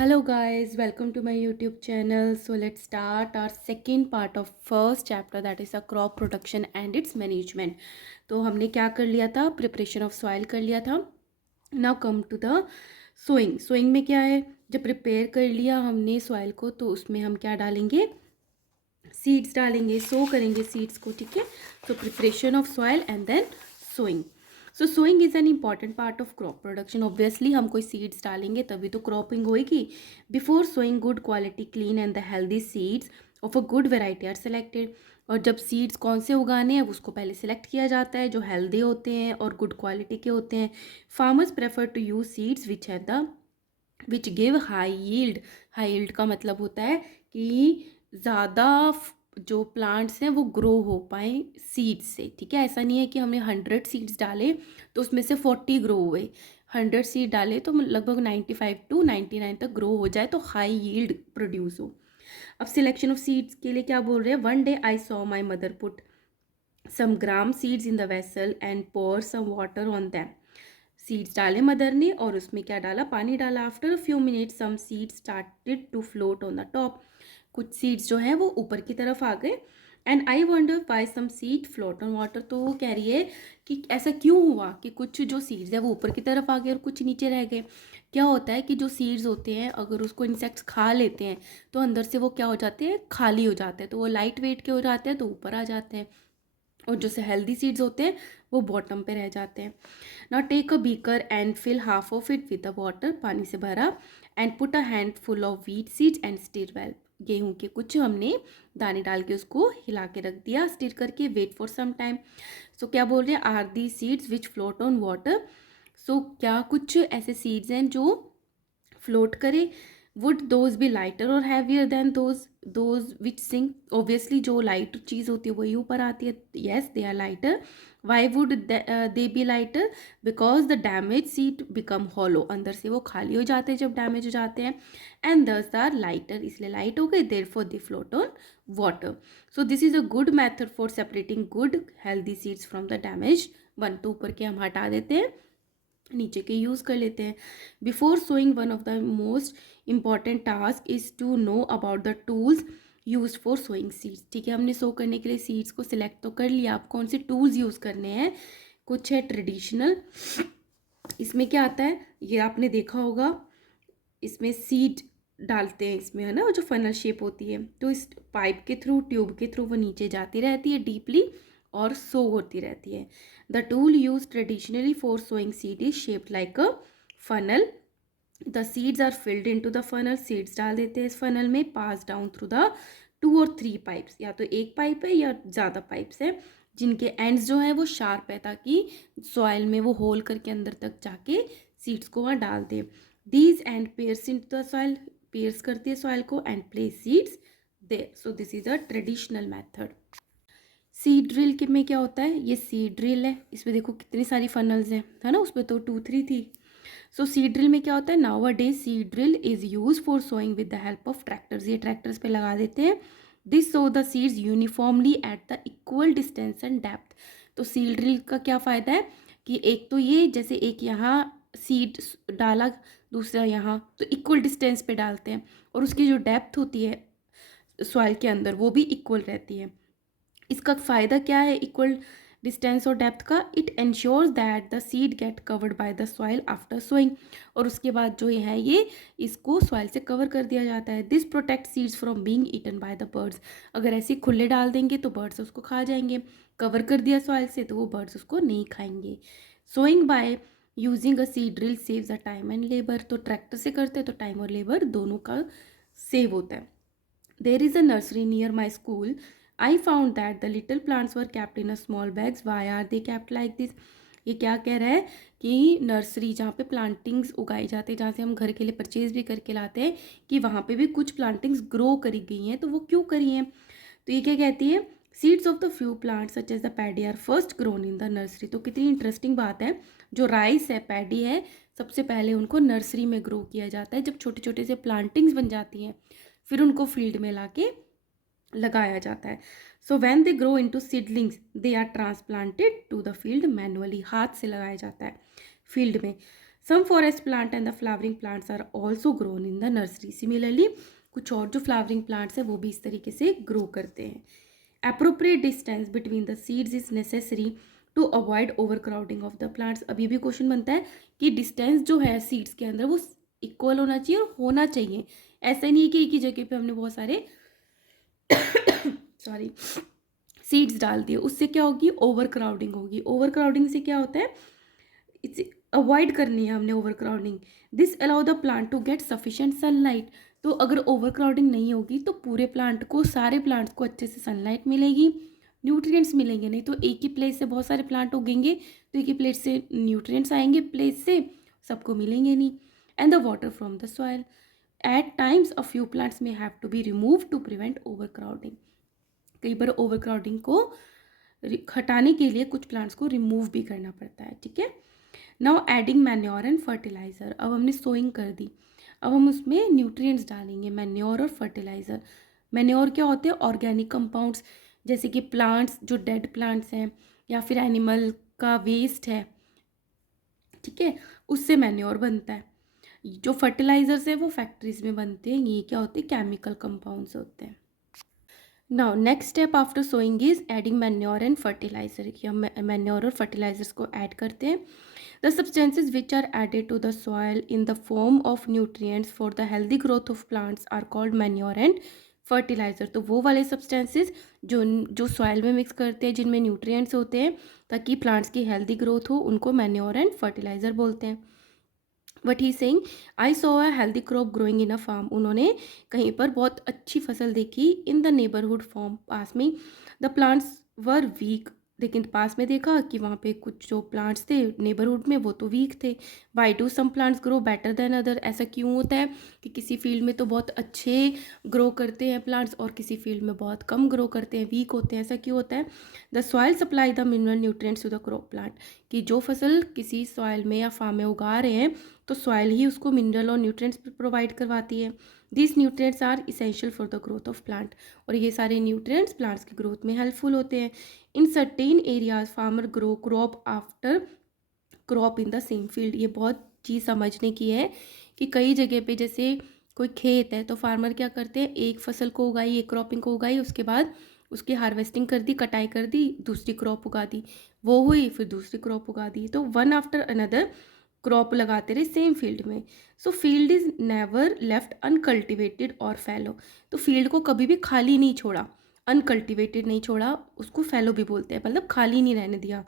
Hello guys, welcome to my YouTube channel. So let's start our second part of first chapter, that is a crop production and its management. तो हमने क्या कर लिया था, preparation of soil कर लिया था. Now come to the sowing. Sowing में क्या है, जब प्रिपेयर कर लिया हमने सॉइल को तो उसमें हम क्या डालेंगे, सीड्स डालेंगे, सो करेंगे सीड्स को. ठीक है, so preparation of soil and then sowing. So sowing is an important part of crop production. Obviously हम कोई सीड्स डालेंगे तभी तो क्रॉपिंग होएगी. Before sowing good quality clean and the healthy seeds of a good variety are selected. और जब seeds कौन से उगाने हैं उसको पहले सेलेक्ट किया जाता है जो हेल्दी होते हैं और गुड क्वालिटी के होते हैं. Farmers prefer to use seeds which है the which give high yield. High yield का मतलब होता है कि ज़्यादा जो प्लांट्स हैं वो ग्रो हो पाए सीड्स से. ठीक है, ऐसा नहीं है कि हमने 100 सीड्स डाले तो उसमें से 40 ग्रो हुए. 100 सीड डाले तो लगभग 95 to 99 तक ग्रो हो जाए तो हाई यील्ड प्रोड्यूस हो. अब सिलेक्शन ऑफ सीड्स के लिए क्या बोल रहे हैं, one day I saw my mother put some gram seeds in the vessel and pour some water on them. Seeds डाले मदर ने और उसमें क्या डाला, पानी डाला. After a few minutes some seeds started to float on the top. कुछ seeds जो है वो ऊपर की तरफ आ गए. And I wonder why some seed float on water. तो वो कह रही है कि ऐसा क्यों हुआ कि कुछ जो सीड्स है वो ऊपर की तरफ आ गए और कुछ नीचे रह गए. क्या होता है कि जो सीड्स होते हैं अगर उसको इंसेक्ट्स खा लेते हैं तो अंदर से वो क्या हो जाते हैं, खाली हो जाते हैं. तो वो लाइट वेट के हो जाते हैं तो ऊपर आ जाते हैं और जो से हेल्दी सीड्स होते हैं वो बॉटम पे रह जाते हैं. Now take a beaker and fill half of it with the water. पानी से भरा. And put a handful of wheat seeds and stir well. गेहूं के कुछ हमने दाने डाल के उसको हिला के रख दिया, स्टिर करके. Wait for some time. So क्या बोल रहे हैं, are the seeds which float on water. So क्या कुछ ऐसे सीड्स हैं जो फ्लोट करे. वुड दोज बी लाइटर और heavier than those which sink. Obviously जो लाइट चीज़ होती है वही ऊपर आती है. Yes they are lighter. Why would they be lighter, because the damage seed become hollow. अंदर से वो खाली हो जाते हैं जब डैमेज हो जाते हैं. एंड दस आर लाइटर, इसलिए लाइट हो गई. Therefore they float on water. So this is a good method for separating good healthy seeds from the damage one. तो ऊपर के हम हटा देते हैं, नीचे के यूज़ कर लेते हैं. Before sowing one of the most important task is to know about the tools use for sowing seeds. ठीक है, हमने सो करने के लिए सीड्स को सिलेक्ट तो कर लिया. आप कौन से टूल्स यूज़ करने हैं, कुछ है ट्रेडिशनल. इसमें क्या आता है ये आपने देखा होगा, इसमें सीड डालते हैं इसमें, है ना, वो जो फनल शेप होती है तो इस पाइप के थ्रू, ट्यूब के थ्रू वो नीचे जाती रहती है डीपली और सो होती रहती है. The tool use traditionally for sowing seed is shaped like a funnel. The seeds are filled into the funnel. Seeds डाल देते हैं इस फनल में. पास डाउन थ्रू द 2 और 3 पाइप्स, या तो एक पाइप है या ज़्यादा पाइप्स है जिनके एंड्स जो है वो शार्प है ताकि सॉइल में वो होल करके अंदर तक जाके सीड्स को वहाँ डाल दे. These and pierce into the soil, pierce करती है सॉइल को and place seeds there. So this is a traditional method. Seed drill के में क्या होता है, ये सीड ड्रिल है. इसमें देखो कितनी सारी फनल्स हैं, है ना, उसमें तो 2-3 थी. सो सीड ड्रिल में क्या होता है, nowadays seed drill is use for sowing with the help of tractors. ये ट्रैक्टर्स पे लगा देते हैं. This sow the seeds uniformly at the equal distance and depth. तो सीड ड्रिल का क्या फ़ायदा है कि एक तो ये जैसे एक यहाँ सीड डाला, दूसरा यहाँ, तो इक्वल डिस्टेंस पे डालते हैं और उसकी जो डेप्थ होती है सॉइल के अंदर वो भी इक्वल रहती है. इसका फ़ायदा क्या है इक्वल डिस्टेंस और डेप्थ का, it ensures that the seed get covered by the soil after sowing. और उसके बाद जो ये है ये इसको सॉइल से कवर कर दिया जाता है. This protect seeds from being eaten by the birds. अगर ऐसे खुले डाल देंगे तो बर्ड्स उसको खा जाएंगे. कवर कर दिया सॉइल से तो वो बर्ड्स उसको नहीं खाएंगे. Sowing by using a seed drill saves the time and labour. तो ट्रैक्टर से करते हैं तो टाइम और लेबर दोनों का सेव होता है. There is a nursery near my school. I found that the little plants were kept in a small bags. Why are they kept like this? ये क्या कह रहा है कि नर्सरी जहाँ पे प्लांटिंग्स उगाई जाती है, जहाँ से हम घर के लिए परचेज भी करके लाते हैं, कि वहाँ पे भी कुछ प्लांटिंग्स ग्रो करी गई हैं. तो वो क्यों करी हैं, तो ये क्या कहती है, seeds of the few plants such as the paddy are first grown in the nursery. तो कितनी इंटरेस्टिंग बात है, जो राइस है, पैडी है, सबसे पहले उनको नर्सरी में ग्रो किया जाता है. जब छोटे छोटे से प्लांटिंग्स बन जाती हैं फिर उनको फील्ड में लाके लगाया जाता है. So when they grow into seedlings they are transplanted to the field manually. हाथ से लगाया जाता है फील्ड में. Some forest plant and the flowering plants are also grown in the nursery. Similarly कुछ और जो फ्लावरिंग प्लांट्स है वो भी इस तरीके से ग्रो करते हैं। Appropriate distance between the seeds is necessary to avoid overcrowding of the plants. अभी भी क्वेश्चन बनता है कि डिस्टेंस जो है सीड्स के अंदर वो इक्वल होना चाहिए और होना चाहिए। ऐसा नहीं है कि एक ही जगह पे हमने बहुत सारे सॉरी सीड्स डाल दिए, उससे क्या होगी, ओवर क्राउडिंग होगी। ओवर क्राउडिंग से क्या होता है, इसे अवॉइड करनी है हमने overcrowding. This allow the plant to get sufficient sunlight. तो अगर ओवर क्राउडिंग नहीं होगी तो पूरे प्लांट को, सारे प्लांट्स को अच्छे से सनलाइट मिलेगी, न्यूट्रिएंट्स मिलेंगे। नहीं तो एक ही प्लेस से बहुत सारे प्लांट उगेंगे तो एक ही प्लेस से न्यूट्रिएंट्स आएंगे, प्लेस से सबको मिलेंगे नहीं। And the water from the soil at times a few plants में have to be remove to prevent over crowding. कई बार ओवर क्राउडिंग को हटाने के लिए कुछ प्लांट्स को रिमूव भी करना पड़ता है, ठीक है। Now adding manure and fertiliser. अब हमने सोइंग कर दी, अब हम उसमें न्यूट्रिएंट्स डालेंगे, मैन्योर और फर्टिलाइज़र। मैन्योर क्या होते हैं, ऑर्गेनिक कंपाउंड्स, जैसे कि प्लांट्स, जो डेड प्लांट्स हैं या फिर एनिमल का वेस्ट है, ठीक है, उससे मैन्योर बनता है। जो फर्टिलाइज़र्स है वो फैक्ट्रीज में बनते हैं, ये क्या होते हैं, केमिकल कंपाउंड्स होते हैं। Now next step after sowing is adding manure and fertiliser. कि हम मैन्योर और फर्टिलाइजर्स को ऐड करते हैं। The substances which are added to the soil in the form of nutrients for the healthy growth of plants are called manure and fertiliser. तो वो वाले substances जो सॉइल में मिक्स करते हैं, जिनमें न्यूट्रिएंट्स होते हैं ताकि प्लांट्स की हेल्दी ग्रोथ हो, उनको मैन्योर एंड फर्टिलाइजर बोलते हैं। What he saying, I saw a healthy crop growing in a farm. उन्होंने कहीं पर बहुत अच्छी फसल देखी इन द नेबरहुड फार्म, पास में। द प्लांट्स वर वीक, लेकिन पास में देखा कि वहाँ पे कुछ जो प्लांट्स थे नेबरहुड में वो तो वीक थे। Why do some plants grow better than other. ऐसा क्यों होता है कि किसी फील्ड में तो बहुत अच्छे ग्रो करते हैं प्लांट्स और किसी फील्ड में बहुत कम ग्रो करते हैं, वीक होते हैं, ऐसा क्यों होता है। The soil supply the mineral nutrients to the crop plant. कि जो फसल किसी सॉइल में या फार्म में उगा रहे हैं तो सॉइल ही उसको मिनरल और न्यूट्रिएंट्स प्रोवाइड करवाती है। This nutrients are essential for the growth of plant. और ये सारे न्यूट्रिएंट्स प्लांट्स की ग्रोथ में हेल्पफुल होते हैं। In certain areas farmer grow crop after crop in the same field. ये बहुत चीज़ समझने की है कि कई जगह पे जैसे कोई खेत है तो फार्मर क्या करते हैं, एक फसल को उगाई, एक क्रॉपिंग को उगाई, उसके बाद उसकी हार्वेस्टिंग कर दी, कटाई कर दी, दूसरी क्रॉप उगा दी, वो हुई, फिर दूसरी क्रॉप उगा दी। तो वन आफ्टर अनदर क्रॉप लगाते रहे सेम फील्ड में। सो field is never left uncultivated और फैलो। तो फील्ड को कभी भी खाली नहीं छोड़ा, अनकल्टिवेटेड नहीं छोड़ा, उसको फैलो भी बोलते हैं, मतलब खाली नहीं रहने दिया।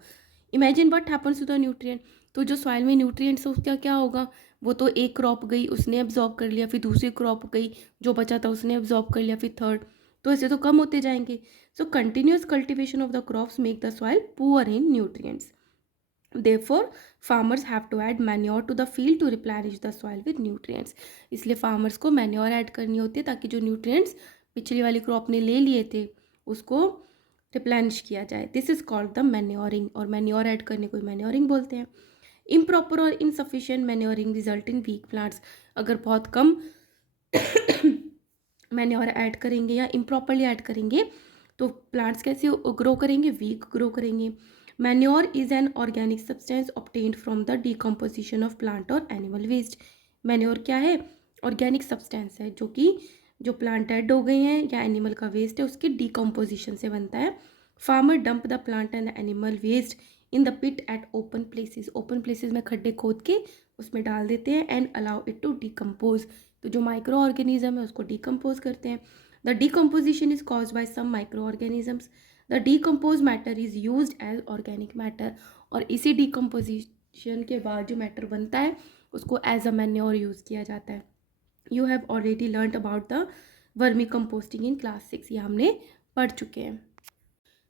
Imagine what happens to the nutrient. तो जो सॉइल में न्यूट्रिएंट्स है उसका क्या होगा, वो तो एक क्रॉप गई उसने एब्जॉर्ब कर लिया, फिर दूसरी क्रॉप गई जो बचा था उसने एब्जॉर्ब कर लिया, फिर थर्ड, तो ऐसे तो कम होते जाएंगे। So continuous cultivation of the crops make the soil poor in nutrients. Therefore, farmers have to add manure to the field to replenish the soil with nutrients. इसलिए farmers को manure ऐड करनी होती है ताकि जो nutrients पिछली वाली crop ने ले लिए थे उसको रिप्लेनिश किया जाए। This is called the manuring. और मैन्योर ऐड करने को मैन्योरिंग बोलते हैं। इम्प्रॉपर और insufficient manuring result in weak plants. अगर बहुत कम मैन्योर ऐड करेंगे या इम्प्रॉपरली ऐड करेंगे तो प्लांट्स कैसे ग्रो करेंगे, वीक ग्रो करेंगे। Manure is an organic substance obtained from the decomposition of plant और एनिमल वेस्ट। मैन्योर क्या है, ऑर्गेनिक सब्सटेंस है जो कि जो प्लांट डेड हो गए हैं या एनिमल का वेस्ट है उसके डिकम्पोजिशन से बनता है। Farmer dump the plant and animal waste in the pit at open places. Open places में खड्डे खोद के उसमें डाल देते हैं and allow it to decompose. तो जो माइक्रो ऑर्गेनिज्म है उसको डिकम्पोज करते हैं। The decomposition is caused by some microorganisms. The decompose matter is used as organic matter. और इसी डिकम्पोजिशन के बाद जो मैटर बनता है उसको एज अ मैन्योर यूज़ किया जाता है। You have already learn about the vermi composting in class 6, ये हमने पढ़ चुके हैं।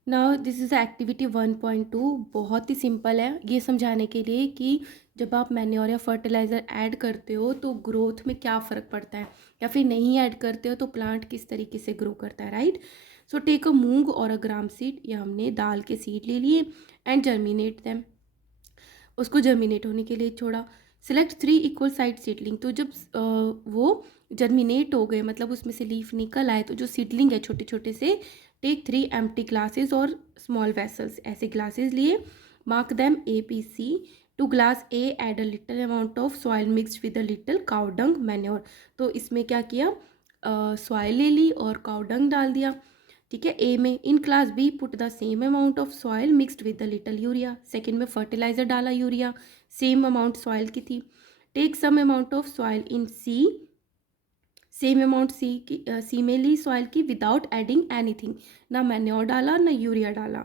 Now this is activity 1.2। बहुत ही सिंपल है ये समझाने के लिए कि जब आप मैन्योर या फर्टिलाइज़र ऐड करते हो तो ग्रोथ में क्या फ़र्क पड़ता है, या फिर नहीं ऐड करते हो तो प्लांट किस तरीके से ग्रो करता है, राइट। सो टेक अ मूंग और अ ग्राम सीड, या हमने दाल के सीड ले लिए, एंड जर्मिनेट दैम, उसको जर्मिनेट होने के लिए छोड़ा। Select 3 equal side seedling. तो जब वो जर्मिनेट हो गए, मतलब उसमें से लीफ निकल आए, तो जो सीडलिंग है छोटे छोटे से, टेक 3 एम्प्टी ग्लासेस और स्मॉल वेसल्स, ऐसे ग्लासेस लिए, mark them A, B, C to glass A add a little amount of soil mixed with a little cow dung manure. तो इसमें क्या किया, सॉइल ले ली और काउ डंग डाल दिया। ठीक है, ए में in class B put the same amount of soil mixed with the little urea. Second में फर्टिलाइजर डाला यूरिया, सेम अमाउंट सॉइल की थी। Take some amount of soil in C, same amount C में ली soil की without adding anything, ना manure डाला ना यूरिया डाला।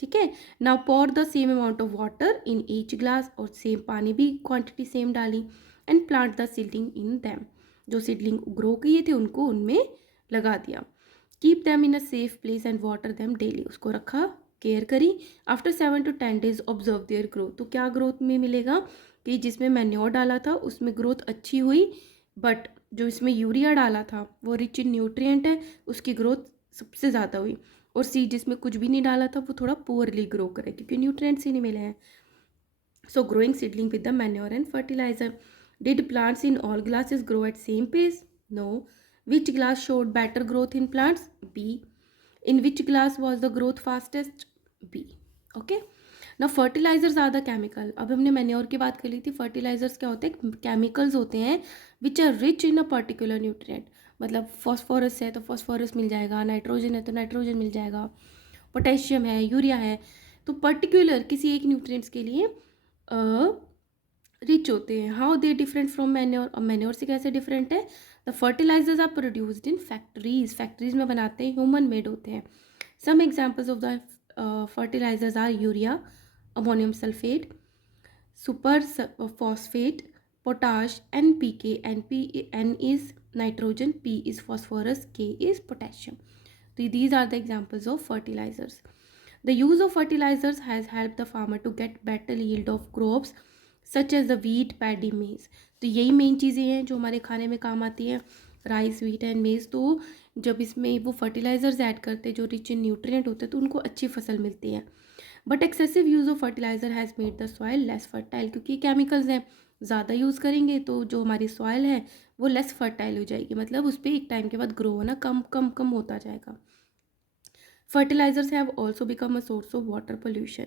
ठीक है, now pour the same amount of water in each glass, और सेम पानी भी क्वांटिटी सेम डाली। And plant the seedling in them, जो सीडलिंग ग्रो किए थे उनको उनमें लगा दिया। Keep them in a safe place and water them daily, उसको रखा, केयर करी। After 7 to 10 days observe their growth. तो क्या ग्रोथ में मिलेगा कि जिसमें मैन्योर डाला था उसमें ग्रोथ अच्छी हुई, बट जो इसमें यूरिया डाला था वो रिच इन न्यूट्रिएंट है, उसकी ग्रोथ सबसे ज़्यादा हुई। और सी जिसमें कुछ भी नहीं डाला था वो थोड़ा पुअरली ग्रो करे क्योंकि न्यूट्रिएंट्स ही नहीं मिले हैं। So growing seedling with the manure and fertiliser. Did plants in all glasses grow at same pace? No. Which glass showed better growth in plants? B. In which glass was the growth fastest? B. Okay, ना fertilisers are the chemical. अब हमने manure की बात कर ली थी, fertilisers क्या होते हैं, केमिकल्स होते हैं which are rich in a particular nutrient. मतलब फॉस्फोरस है तो फॉस्फोरस मिल जाएगा, नाइट्रोजन है तो नाइट्रोजन मिल जाएगा, पोटेशियम है, यूरिया है, तो पर्टिकुलर किसी एक न्यूट्रिएंट्स के लिए रिच होते हैं। How they different from manure, और मैन्योर से कैसे डिफरेंट है? The fertilisers are produced in factories, factories में बनाते हैं, ह्यूमन मेड होते हैं। Some examples of the fertilisers are urea, ammonium sulphate, super phosphate, potash, NPK, N is nitrogen, P is phosphorus, K is potassium. So these are the examples of fertilizers. The use of fertilizers has helped the farmer to get better yield of crops such as the wheat, paddy, maize. तो यही main चीज़ें हैं जो हमारे खाने में काम आती हैं, राइस, व्हीट एंड मेज़। तो जब इसमें वो फर्टिलाइजर्स ऐड करते हैं जो रिच इन न्यूट्रिएंट होते हैं तो उनको अच्छी फसल मिलती है। But excessive use of fertiliser has made the soil less fertile, क्योंकि केमिकल्स हैं, ज़्यादा यूज़ करेंगे तो जो हमारी सॉइल है वो लेस फर्टाइल हो जाएगी, मतलब उस पर एक टाइम के बाद ग्रो होना कम कम कम होता जाएगा। Fertilisers have also become a source of water pollution.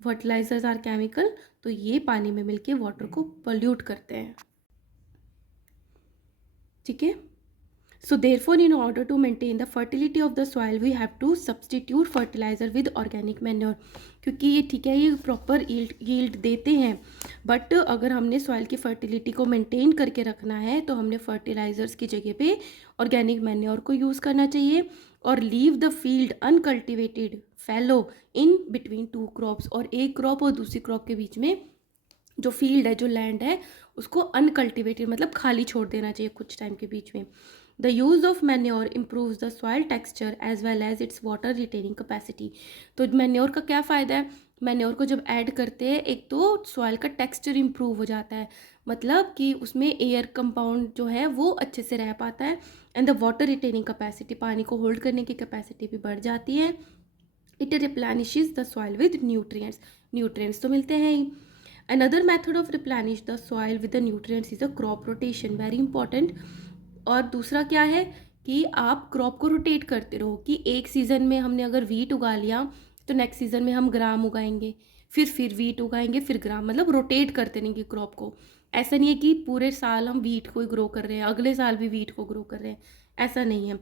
Fertilisers are chemical, तो ये पानी में मिलके वाटर को पोल्यूट करते हैं। ठीक है, so therefore in order to maintain the fertility of the soil we have to substitute fertilizer with organic manure, क्योंकि ये ठीक है ये प्रॉपर यील्ड देते हैं, बट अगर हमने सॉइल की फर्टिलिटी को मेंटेन करके रखना है तो हमने फर्टिलाइजर्स की जगह पे ऑर्गेनिक मैन्योर को यूज़ करना चाहिए, और leave the field uncultivated fallow in between two crops, और एक क्रॉप और दूसरी क्रॉप के बीच में जो फील्ड है, जो लैंड है, उसको अनकल्टिवेटेड मतलब खाली छोड़ देना चाहिए कुछ टाइम के बीच में। The use of manure improves the soil texture as well as its water retaining capacity. तो मैन्योर का क्या फ़ायदा है? मैन्योर को जब ऐड करते हैं एक तो सॉइल का टेक्सचर इम्प्रूव हो जाता है, मतलब कि उसमें एयर कंपाउंड जो है वो अच्छे से रह पाता है, and the water retaining capacity, पानी को होल्ड करने की कैपेसिटी भी बढ़ जाती है। It replenishes the soil with nutrients, nutrients तो मिलते हैं ही। Another method of replenish the soil with the nutrients is a crop rotation, very important। और दूसरा क्या है कि आप क्रॉप को रोटेट करते रहो, कि एक सीज़न में हमने अगर वीट उगा लिया तो नेक्स्ट सीज़न में हम ग्राम उगाएंगे, फिर वीट उगाएंगे, फिर ग्राम, मतलब रोटेट करते रहेंगे क्रॉप को। ऐसा नहीं है कि पूरे साल हम वीट को ही ग्रो कर रहे हैं, अगले साल भी वीट को ग्रो कर रहे हैं, ऐसा नहीं है।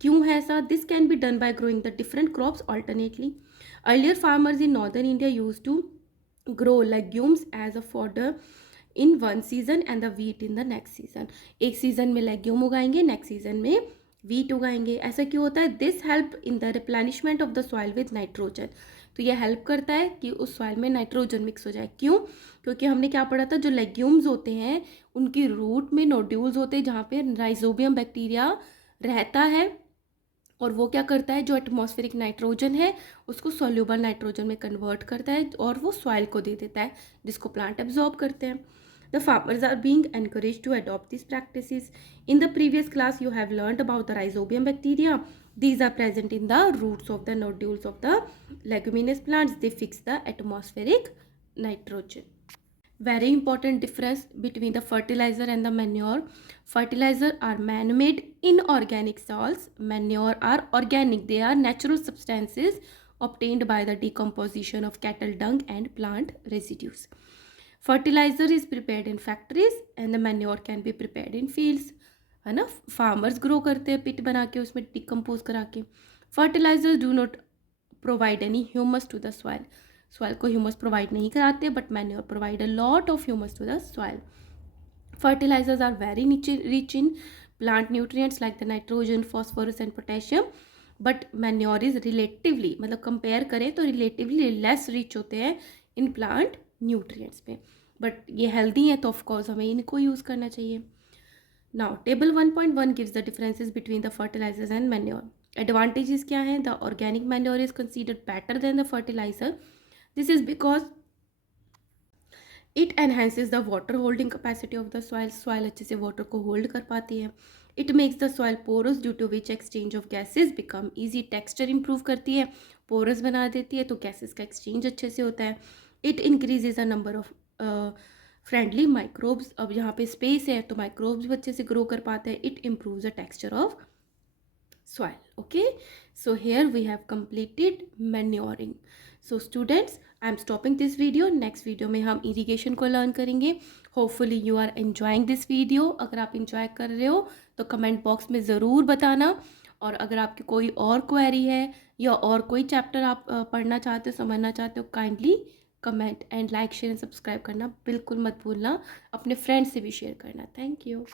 क्यों है ऐसा? This can be done by growing the different crops alternately. Earlier farmers in northern India use to grow legumes as a fodder in one season and the wheat in the next season। एक season में legume उगाएंगे, next season में wheat उगाएंगे। ऐसा क्यों होता है? This help in the replenishment of the soil with nitrogen. तो ये help करता है कि उस सॉइल में नाइट्रोजन मिक्स हो जाए। क्यों? क्योंकि हमने क्या पढ़ा था, जो लेग्यूम्स होते हैं उनकी रूट में नोड्यूल्स होते हैं जहाँ पे राइजोबियम बैक्टीरिया रहता है, और वो क्या करता है, जो एटमॉस्फेरिक नाइट्रोजन है उसको सॉल्यूबल नाइट्रोजन में कन्वर्ट करता है और वो सॉइल को दे देता है, जिसको प्लांट एब्जॉर्ब करते हैं। The farmers are being encourage to adopt this practices. In the previous class you have learned about the rhizobium bacteria. These are present in the roots of the nodules of the leguminous plants. They fix the atmospheric nitrogen. Very important difference between the fertilizer and the manure. Fertilizer are man-made inorganic salts. Manure are organic. They are natural substances obtained by the decomposition of cattle dung and plant residues. Fertiliser is prepared in factories and the manure can be prepared in fields, है ना। Farmers grow करते हैं पिट बना के, उसमें decompose करा के। Fertilisers do not provide any humus to the soil, soil को ह्यूमस प्रोवाइड नहीं कराते, but manure provide a lot of humus to the soil. Fertilisers are very rich in plant nutrients like the nitrogen, phosphorus and potassium, but manure is relatively, मतलब compare करें तो relatively less rich होते हैं in plant nutrients पे, but ये healthy हैं तो of course हमें इनको यूज़ करना चाहिए। Now table 1.1 gives the differences between the fertilisers and manure. Advantages क्या हैं? The organic manure is considered better than the fertiliser. This is because it enhances the water holding capacity of the soil, soil अच्छे से water को hold कर पाती है। It makes the soil porous due to which exchange of gases become easy, texture improve करती है, porous बना देती है, तो गैसेज का एक्सचेंज अच्छे से होता है। It increases the number of friendly microbes, अब यहाँ पे स्पेस है तो माइक्रोब्स अच्छे से ग्रो कर पाते हैं। It improve the texture of soil. Okay, so here we have completed manuring. So students, I am stopping this video. Next video में हम irrigation को learn करेंगे. Hopefully you are enjoying this video. अगर आप enjoy कर रहे हो तो comment box में ज़रूर बताना, और अगर आपकी कोई और query है या और कोई chapter आप पढ़ना चाहते हो, समझना चाहते हो, kindly comment and like share and subscribe करना बिल्कुल मत भूलना, अपने फ्रेंड्स से भी शेयर करना। Thank you.